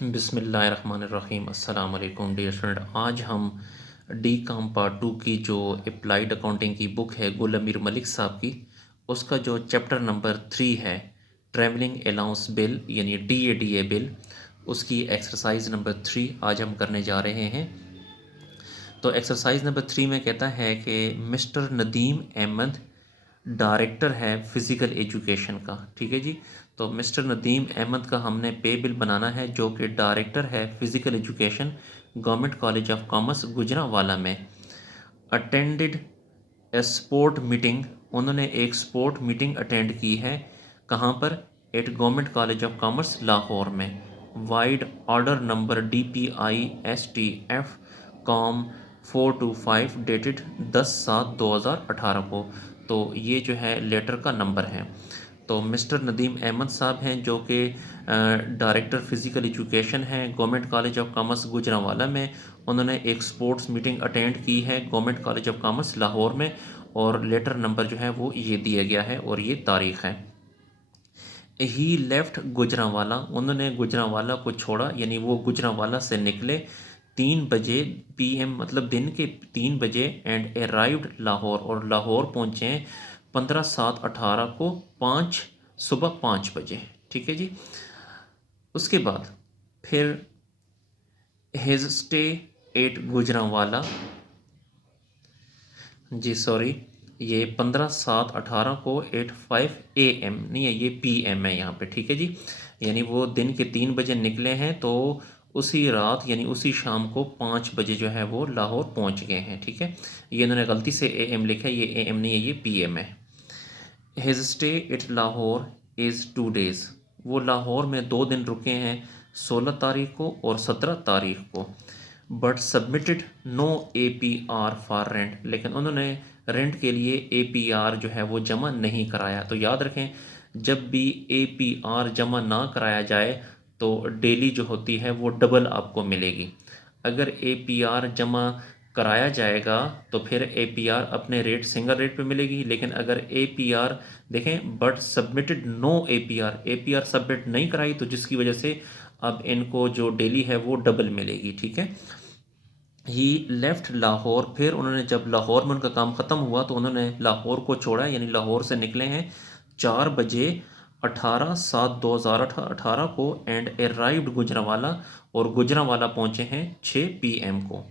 बिस्मिल्लाहिर्रहमानिर्रहीम। अस्सलाम वालेकुम डियर स्टूडेंट। आज हम डी काम पार्ट 2 की जो अप्लाइड अकाउंटिंग की बुक है गुल अमीर मलिक साहब की, उसका जो चैप्टर नंबर 3 है ट्रैवलिंग अलाउंस बिल यानी डी ए बिल, उसकी एक्सरसाइज नंबर 3 आज हम करने जा रहे हैं। तो एक्सरसाइज नंबर 3 में कहता है कि मिस्टर नदीम अहमद डायरेक्टर है फ़िज़िकल एजुकेशन का। ठीक है जी। तो मिस्टर नदीम अहमद का हमने पे बिल बनाना है, जो कि डायरेक्टर है physical education government college of commerce Gujranwala में। अटेंडेड ए स्पोर्ट मीटिंग, उन्होंने एक स्पोर्ट मीटिंग अटेंड की है। कहाँ पर? At government college of commerce Lahore में। Vide order number DPI STF कॉम 425 डेटेड 10/7/2018 को। तो ये जो है लेटर का नंबर है। तो मिस्टर नदीम अहमद साहब हैं, जो कि डायरेक्टर फ़िज़िकल एजुकेशन हैं government college of commerce Gujranwala में। उन्होंने एक स्पोर्ट्स मीटिंग अटेंड की है government college of commerce Lahore में, और लेटर नंबर जो है वो ये दिया गया है और ये तारीख़ है। ही लेफ्ट गुजरांवाला, उन्होंने गुजरांवाला को छोड़ा, यानी वो गुजरांवाला से निकले 3 बजे PM, मतलब दिन के 3 बजे, एंड अराइव्ड लाहौर, और लाहौर पहुँचे 15/7/18 को सुबह 5 बजे। ठीक है जी। उसके बाद फिर हिज स्टे एट गुजरांवाला, जी सॉरी, ये 15/7/18 को 8:05 AM नहीं है, ये PM है यहाँ पे। ठीक है जी। यानी वो दिन के 3 बजे निकले हैं, तो उसी रात यानी उसी शाम को 5 बजे जो है वो लाहौर पहुँच गए हैं। ठीक है। ये इन्होंने गलती से AM लिखा है, ये AM नहीं है, ये PM है। His stay eight Lahore is 2 days, वो लाहौर में 2 दिन रुके हैं, 16 तारीख को और 17 तारीख को। But submitted no APR for rent, लेकिन उन्होंने रेंट के लिए APR जो है वो जमा नहीं कराया। तो याद रखें, जब भी APR जमा ना कराया जाए तो डेली जो होती है वो डबल आपको मिलेगी। अगर APR जमा कराया जाएगा तो फिर APR अपने रेट सिंगल रेट पे मिलेगी। लेकिन अगर APR देखें, but submitted no APR submit नहीं कराई, तो जिसकी वजह से अब इनको जो डेली है वो डबल मिलेगी। ठीक है। ही लेफ्ट लाहौर, फिर उन्होंने जब लाहौर में उनका काम ख़त्म हुआ तो उन्होंने लाहौर को छोड़ा, यानी लाहौर से निकले हैं 4 बजे 18/7/2018 को, एंड अराइव्ड गुजरांवाला, और गुजरांवाला पहुंचे हैं 6 PM को।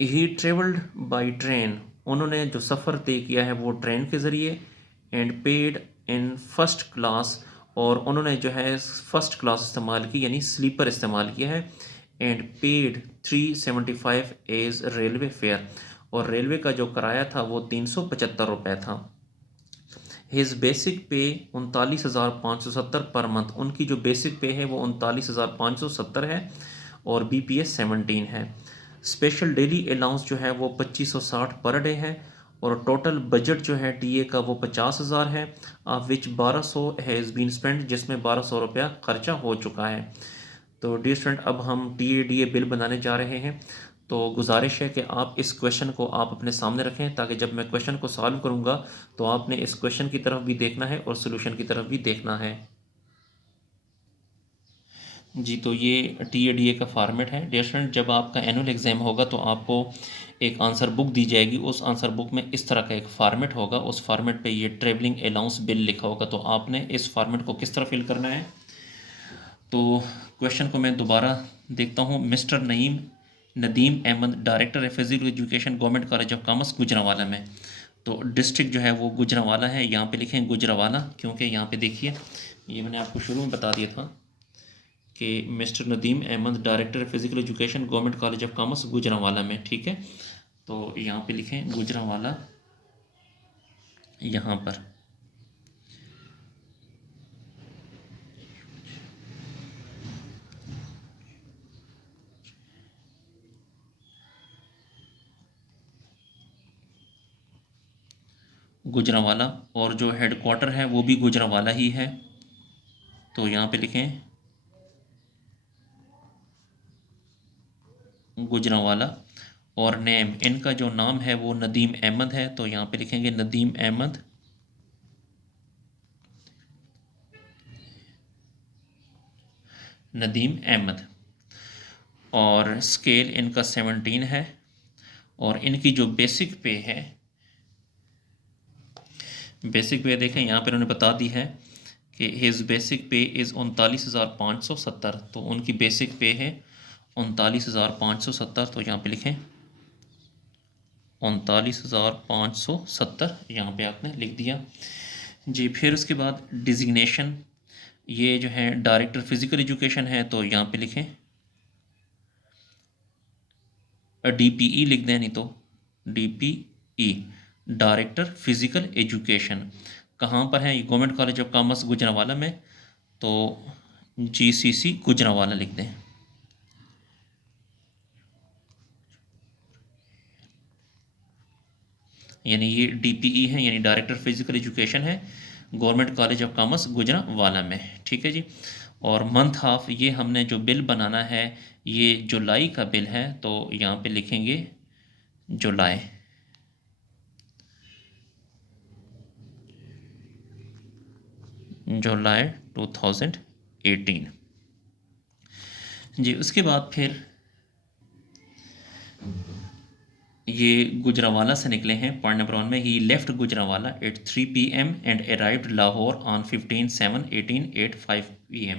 ही ट्रेवल्ड बाई ट्रेन, उन्होंने जो सफ़र तय किया है वो ट्रेन के ज़रिए। And paid in first class, और उन्होंने जो है फ़र्स्ट क्लास इस्तेमाल की, यानी स्लीपर इस्तेमाल किया है। And paid 375 as railway fare, और रेलवे का जो किराया था वो 375 रुपये था। हिज बेसिक पे 39,570 पर मंथ, उनकी जो बेसिक पे है वो 39,570 है, और BPS 17 है। स्पेशल डेली अलाउंस जो है वो 2560 पर डे है, और टोटल बजट जो है DA का वो 50,000 है, of which 1200 has been spend, जिसमें 1200 रुपया खर्चा हो चुका है। तो डियर स्टूडेंट, अब हम DA बिल बनाने जा रहे हैं। तो गुजारिश है कि आप इस क्वेश्चन को आप अपने सामने रखें, ताकि जब मैं क्वेश्चन को सॉल्व करूंगा तो आपने इस क्वेश्चन की तरफ भी देखना है और सोल्यूशन की तरफ भी देखना है। जी, तो ये DA का फॉर्मेट है। डियर स्टूडेंट, जब आपका एनुअल एग्ज़ाम होगा तो आपको एक आंसर बुक दी जाएगी, उस आंसर बुक में इस तरह का एक फॉर्मेट होगा, उस फॉर्मेट पे ये ट्रेवलिंग अलाउंस बिल लिखा होगा। तो आपने इस फॉर्मेट को किस तरह फिल करना है। तो क्वेश्चन को मैं दोबारा देखता हूँ। मिस्टर नदीम अहमद डायरेक्टर है physical education government college of commerce Gujranwala में। तो डिस्ट्रिक्ट जो है वो गुजरांवाला है, यहाँ पे लिखें गुजरांवाला, क्योंकि यहाँ पे देखिए ये मैंने आपको शुरू में बता दिया था कि mister Nadeem Ahmed director physical education government college of commerce Gujranwala में। ठीक है। तो यहाँ पे लिखें गुजरांवाला, यहाँ पर। गुजरांवाला, और जो हेडक्वार्टर है वो भी गुजरांवाला ही है, तो यहाँ पे लिखें गुजरांवाला। और नेम, इनका जो नाम है वो नदीम अहमद है, तो यहाँ पे लिखेंगे नदीम अहमद। नदीम अहमद। और स्केल इनका 17 है। और इनकी जो बेसिक पे है, बेसिक पे देखें यहाँ पर उन्होंने बता दी है कि हिज बेसिक पे इज़ 39,570। तो उनकी बेसिक पे है 39,570। तो यहाँ पे लिखें 39,570, यहाँ पे आपने लिख दिया जी। फिर उसके बाद डिजिग्नेशन, ये जो है डायरेक्टर फिज़िकल एजुकेशन है, तो यहाँ पे लिखें DPE लिख दें, नहीं तो DPE, डायरेक्टर फिज़िकल एजुकेशन। कहाँ पर है? ये government college of commerce Gujranwala में, तो GCC गुजरांवाला लिख दें। यानी ये DPE है, यानी डायरेक्टर फिज़िकल एजुकेशन है, government college of commerce Gujranwala में। ठीक है जी। और मंथ ऑफ, ये हमने जो बिल बनाना है ये जुलाई का बिल है, तो यहाँ पे लिखेंगे जुलाई। जुलाई 2018 जी। उसके बाद फिर ये गुजरांवाला से निकले हैं। पॉइंट नंबर 1 में, he left Gujranwala at 3 PM and arrived Lahore on 15/7/1885 PM।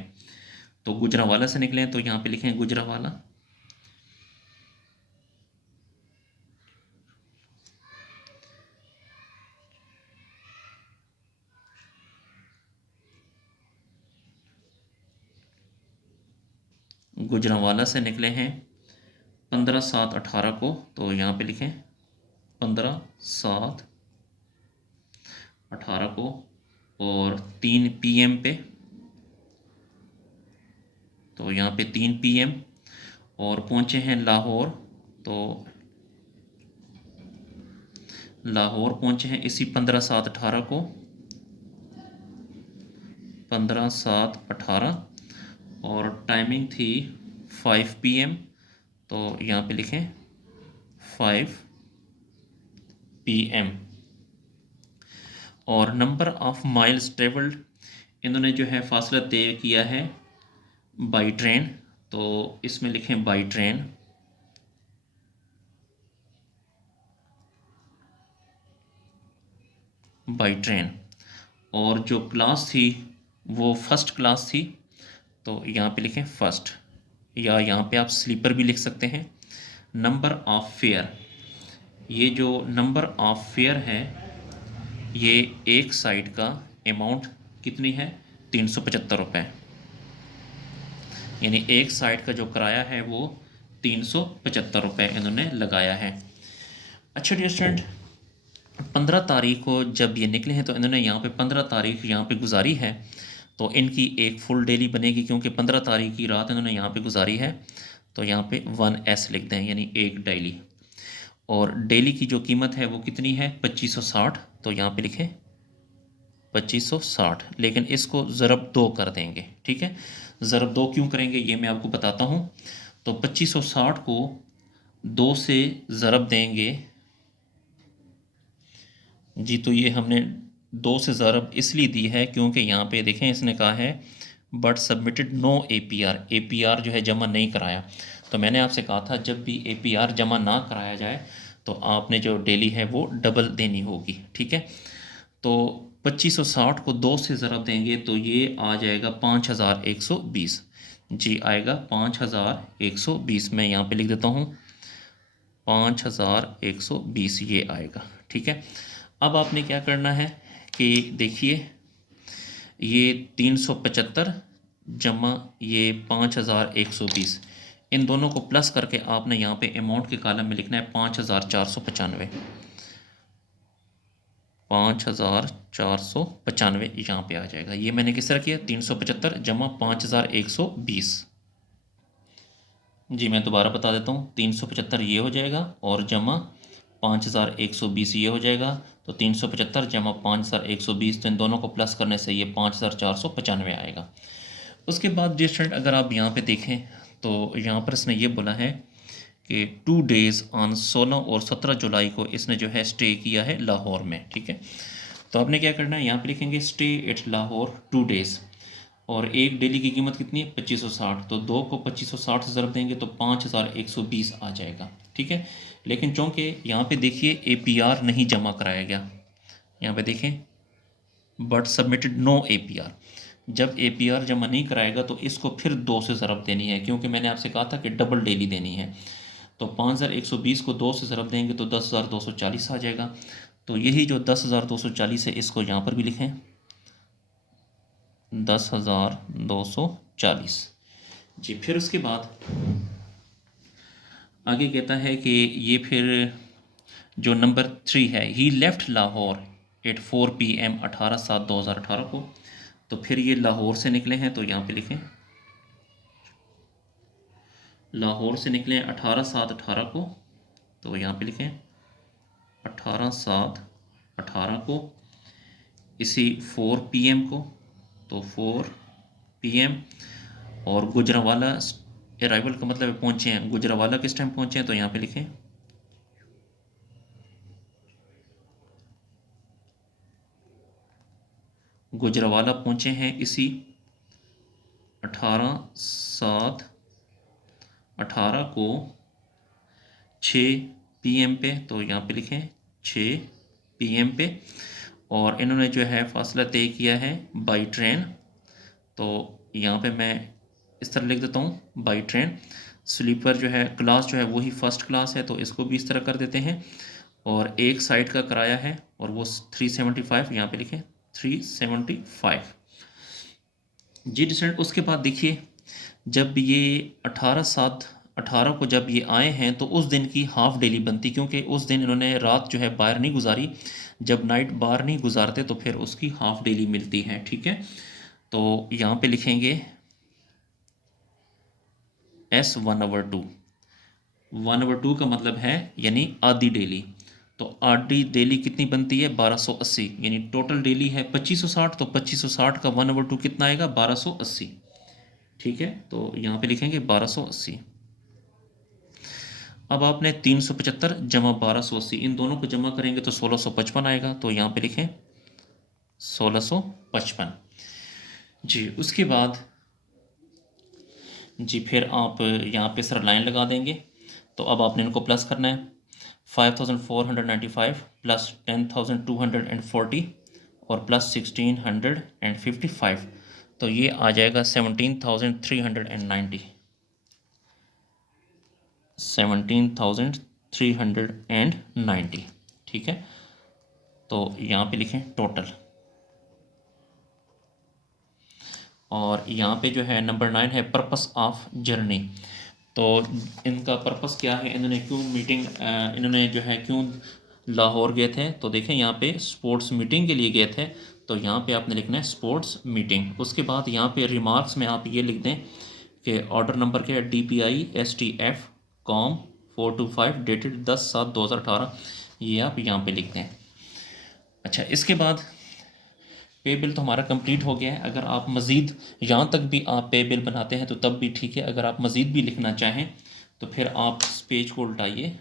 तो गुजरांवाला से निकले हैं, तो यहाँ पे लिखें गुजरांवाला। गुजरांवाला से निकले हैं 15/7/18 को, तो यहाँ पे लिखें 15/7/18 को। और 3 PM पे, तो यहाँ पे 3 PM। और पहुँचे हैं लाहौर, तो लाहौर पहुँचे हैं इसी 15/7/18 को, 15/7/18। और टाइमिंग थी 5 PM, तो यहाँ पे लिखें 5 PM। और नंबर ऑफ माइल्स ट्रेवल्ड, इन्होंने जो है फासला तय किया है बाई ट्रेन, तो इसमें लिखें बाई ट्रेन। By train. और जो क्लास थी वो फर्स्ट क्लास थी, तो यहाँ पे लिखें फर्स्ट, या यहाँ पे आप स्लीपर भी लिख सकते हैं। नंबर ऑफ फेयर, ये जो नंबर ऑफ फेयर है ये एक साइड का अमाउंट कितनी है? 375 रुपये। यानी एक साइड का जो किराया है वो 375 रुपये इन्होंने लगाया है। अच्छा डियर स्टूडेंट, 15 तारीख को जब ये निकले हैं तो इन्होंने यहाँ पे 15 तारीख यहाँ पे गुजारी है, तो इनकी एक फुल डेली बनेगी, क्योंकि 15 तारीख की रात इन्होंने यहाँ पे गुजारी है, तो यहाँ पे 1S लिख दें, यानी एक डेली। और डेली की जो कीमत है वो कितनी है? 2560, तो यहाँ पे लिखें 2560, लेकिन इसको ज़रब 2 कर देंगे। ठीक है, ज़रब 2 क्यों करेंगे ये मैं आपको बताता हूँ। तो 2560 को 2 से ज़रब देंगे जी, तो ये हमने 2 से ज़रब इसलिए दी है क्योंकि यहाँ पे देखें इसने कहा है but submitted no APR, APR जो है जमा नहीं कराया। तो मैंने आपसे कहा था जब भी APR जमा ना कराया जाए तो आपने जो डेली है वो डबल देनी होगी। ठीक है, तो 2560 को 2 से ज़रब देंगे तो ये आ जाएगा 5120 जी, आएगा 5120। मैं यहाँ पे लिख देता हूँ 5120 ये आएगा। ठीक है, अब आपने क्या करना है कि देखिए ये 375 जमा ये 5120, इन दोनों को प्लस करके आपने यहाँ पे अमाउंट के कॉलम में लिखना है 5495। 5495 यहाँ पे आ जाएगा। ये मैंने किस तरह किया? 375 जमा 5120 जी। मैं दोबारा बता देता हूँ, 375 ये हो जाएगा और जमा 5120 ये हो जाएगा। तो 375 जमा 5120, तो इन दोनों को प्लस करने से ये 5495 आएगा। उसके बाद डियर स्टूडेंट अगर आप यहाँ पे देखें तो यहाँ पर इसने ये बोला है कि 2 डेज़ ऑन 16 और 17 जुलाई को इसने जो है स्टे किया है लाहौर में। ठीक है, तो आपने क्या करना है, यहाँ पे लिखेंगे स्टे एट लाहौर 2 डेज़। और एक डेली की कीमत कितनी है 2560, तो 2 को 2560 से ज़रब देंगे तो 5120 आ जाएगा। ठीक है, लेकिन चूँकि यहाँ पे देखिए APR नहीं जमा कराया गया, यहाँ पे देखें बट सबमिटेड नो APR, जब APR जमा नहीं कराएगा तो इसको फिर 2 से ज़रब देनी है, क्योंकि मैंने आपसे कहा था कि डबल डेली देनी है। तो 5120 को 2 से ज़रब देंगे तो 10,240 आ जाएगा। तो यही जो 10,240 है इसको यहाँ पर भी लिखें 10,240 जी। फिर उसके बाद आगे कहता है कि ये फिर जो नंबर 3 है, ही लेफ्ट लाहौर एट 4 PM 18/7/2018 को, तो फिर ये लाहौर से निकले हैं, तो यहाँ पे लिखें लाहौर से निकले 18/7/18 को, तो यहाँ पे लिखें 18/7/18 को, इसी 4 PM को, तो 4 PM, और गुजरावाला अराइवल का मतलब पहुँचे हैं, गुजरावाला किस टाइम पहुँचे हैं, तो यहाँ पे लिखें गुजरावाला पहुँचे हैं इसी 18/7/18 को 6 PM पे, तो यहाँ पे लिखें 6 PM पे, और इन्होंने जो है फासला तय किया है बाई ट्रेन, तो यहाँ पे मैं इस तरह लिख देता हूँ बाई ट्रेन। स्लीपर जो है क्लास जो है वही फर्स्ट क्लास है, तो इसको भी इस तरह कर देते हैं, और एक साइड का किराया है और वो 375, यहाँ पे लिखें 375 जी डिस्टेंट। उसके बाद देखिए जब ये 18/7/18 को जब ये आए हैं तो उस दिन की हाफ डेली बनती, क्योंकि उस दिन इन्होंने रात जो है बाहर नहीं गुजारी, जब नाइट बाहर नहीं गुजारते तो फिर उसकी हाफ डेली मिलती है। ठीक है, तो यहाँ पे लिखेंगे S 1/2, 1/2 का मतलब है यानी आधी डेली, तो आधी डेली कितनी बनती है 1280, यानी टोटल डेली है 2560, तो 2560 का 1/2 कितना आएगा 1280। ठीक है, तो यहाँ पे लिखेंगे 1280। अब आपने 375 जमा 1280 इन दोनों को जमा करेंगे तो 1655 आएगा, तो यहाँ पे लिखें 1655 जी। उसके बाद जी फिर आप यहाँ पे सर लाइन लगा देंगे, तो अब आपने इनको प्लस करना है 5495 प्लस 10,240 और प्लस 1655, तो ये आ जाएगा 17,390, 17,390। ठीक है, तो यहाँ पे लिखें टोटल, और यहाँ पे जो है नंबर 9 है पर्पस ऑफ जर्नी, तो इनका पर्पस क्या है, इन्होंने क्यों मीटिंग इन्होंने जो है क्यों लाहौर गए थे, तो देखें यहाँ पे स्पोर्ट्स मीटिंग के लिए गए थे, तो यहाँ पे आपने लिखना है स्पोर्ट्स मीटिंग। उसके बाद यहाँ पे रिमार्क्स में आप ये लिख दें कि ऑर्डर नंबर क्या है DPI STF-COM-425 डेटेड 10/7/2018, ये आप यहाँ पे लिख दें। अच्छा, इसके बाद पे बिल तो हमारा कंप्लीट हो गया है। अगर आप मज़ीद यहाँ तक भी आप पे बिल बनाते हैं तो तब भी ठीक है, अगर आप मज़ीद भी लिखना चाहें तो फिर आप इस पेज को उल्टाइए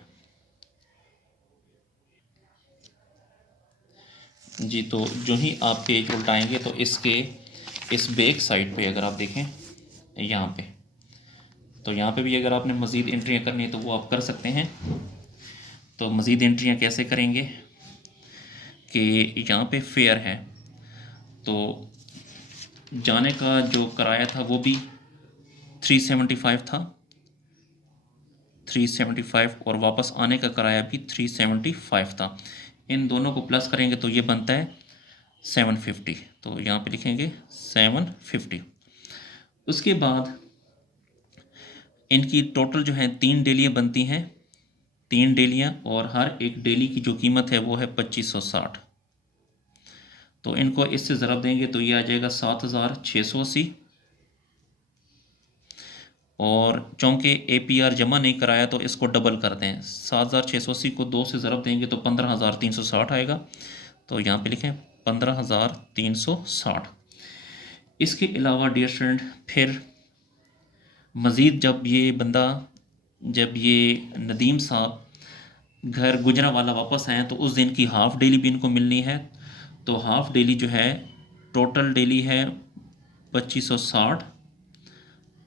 जी। तो जो ही आप पेज उल्टाएंगे तो इसके इस बैक साइड पे अगर आप देखें यहाँ पे, तो यहाँ पे भी अगर आपने मज़ीद एंट्रियाँ करनी है तो वो आप कर सकते हैं। तो मज़ीद एंट्रियाँ कैसे करेंगे कि यहाँ पे फेयर है, तो जाने का जो किराया था वो भी 375 था, 375, और वापस आने का किराया भी 375 था। इन दोनों को प्लस करेंगे तो ये बनता है 750, तो यहाँ पे लिखेंगे 750। उसके बाद इनकी टोटल जो है 3 डेलियाँ बनती हैं, 3 डेलियाँ, और हर एक डेली की जो कीमत है वो है 2560, तो इनको इससे ज़रब देंगे तो ये आ जाएगा 7,680, और चूँकि APR जमा नहीं कराया तो इसको डबल कर दें, 7,680 को 2 से ज़रब देंगे तो 15,360 आएगा, तो यहाँ पे लिखें 15,360। इसके अलावा डियर स्टूडेंट फिर मज़ीद जब ये नदीम साहब घर गुजरांवाला वापस आए तो उस दिन की हाफ़ डेली भी इनको मिलनी है, तो हाफ़ डेली जो है टोटल डेली है 2560,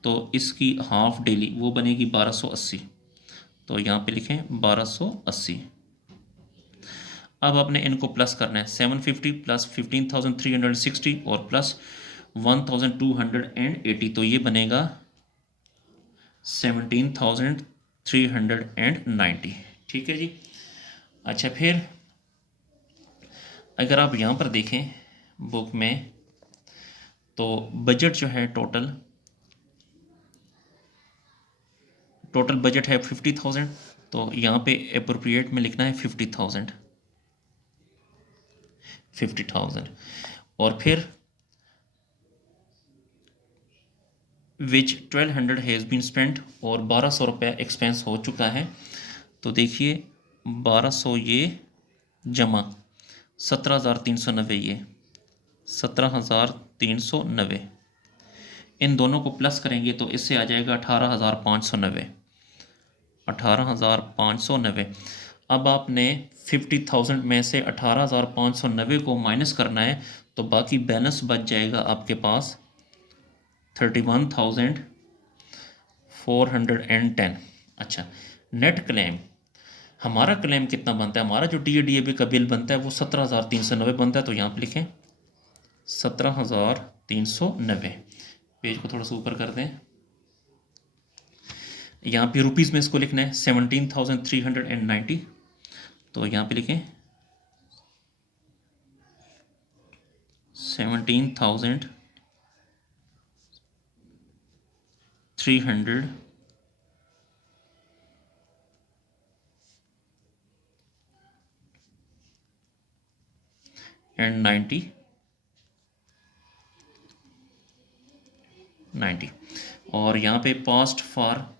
तो इसकी हाफ डेली वो बनेगी 1280, तो यहाँ पे लिखें 1280। अब आपने इनको प्लस करना है, 750 प्लस 15,360 और प्लस 1,280, तो ये बनेगा 17,390। ठीक है जी। अच्छा, फिर अगर आप यहाँ पर देखें बुक में, तो बजट जो है टोटल बजट है 50,000, तो यहाँ पे अप्रोप्रिएट में लिखना है 50,000। और फिर विच 1200 हैज़ बीन स्पेंट, और 1200 रुपया एक्सपेंस हो चुका है। तो देखिए 1200 ये जमा 17,390, ये 17,390, इन दोनों को प्लस करेंगे तो इससे आ जाएगा 18,590, 18,590। अब आपने 50,000 में से 18,590 को माइनस करना है, तो बाकी बैलेंस बच जाएगा आपके पास 31,410। अच्छा, नेट क्लेम, हमारा क्लेम कितना बनता है, हमारा जो DADAB का बिल बनता है वो 17,390 बनता है, तो यहाँ पे लिखें 17,390। पेज को थोड़ा सा ऊपर कर दें, यहाँ पे रुपीज़ में इसको लिखना है 17,390, तो यहाँ पे लिखें 17,390। और यहाँ पे पास्ट फॉर,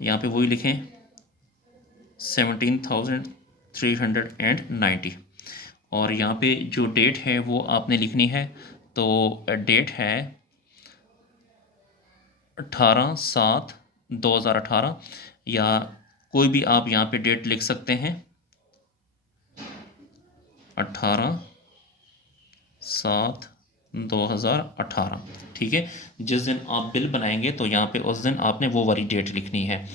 यहाँ पे वही लिखें 17,390। और यहाँ पे जो डेट है वो आपने लिखनी है, तो डेट है 18/7/2018, या कोई भी आप यहाँ पे डेट लिख सकते हैं 18/7/2018। ठीक है, जिस दिन आप बिल बनाएंगे तो यहाँ पे उस दिन आपने वो वाली डेट लिखनी है,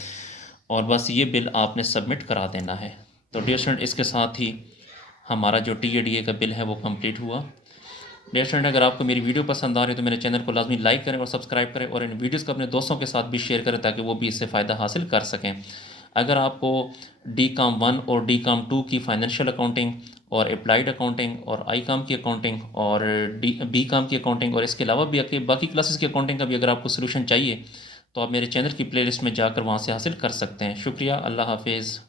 और बस ये बिल आपने सबमिट करा देना है। तो डियर स्टूडेंट, इसके साथ ही हमारा जो TADA का बिल है वो कंप्लीट हुआ। डियर स्टूडेंट, अगर आपको मेरी वीडियो पसंद आ रही है तो मेरे चैनल को लाजमी लाइक करें और सब्सक्राइब करें, और इन वीडियोस को अपने दोस्तों के साथ भी शेयर करें ताकि वो भी इससे फ़ायदा हासिल कर सकें। अगर आपको DCOM 1 और DCOM 2 की फाइनेंशियल अकाउंटिंग और अप्लाइड अकाउंटिंग और ICOM की अकाउंटिंग और BCOM की अकाउंटिंग और इसके अलावा भी बाकी क्लासेस की अकाउंटिंग का भी अगर आपको सोल्यूशन चाहिए, तो आप मेरे चैनल की प्लेलिस्ट में जाकर वहाँ से हासिल कर सकते हैं। शुक्रिया, अल्लाह हाफिज़।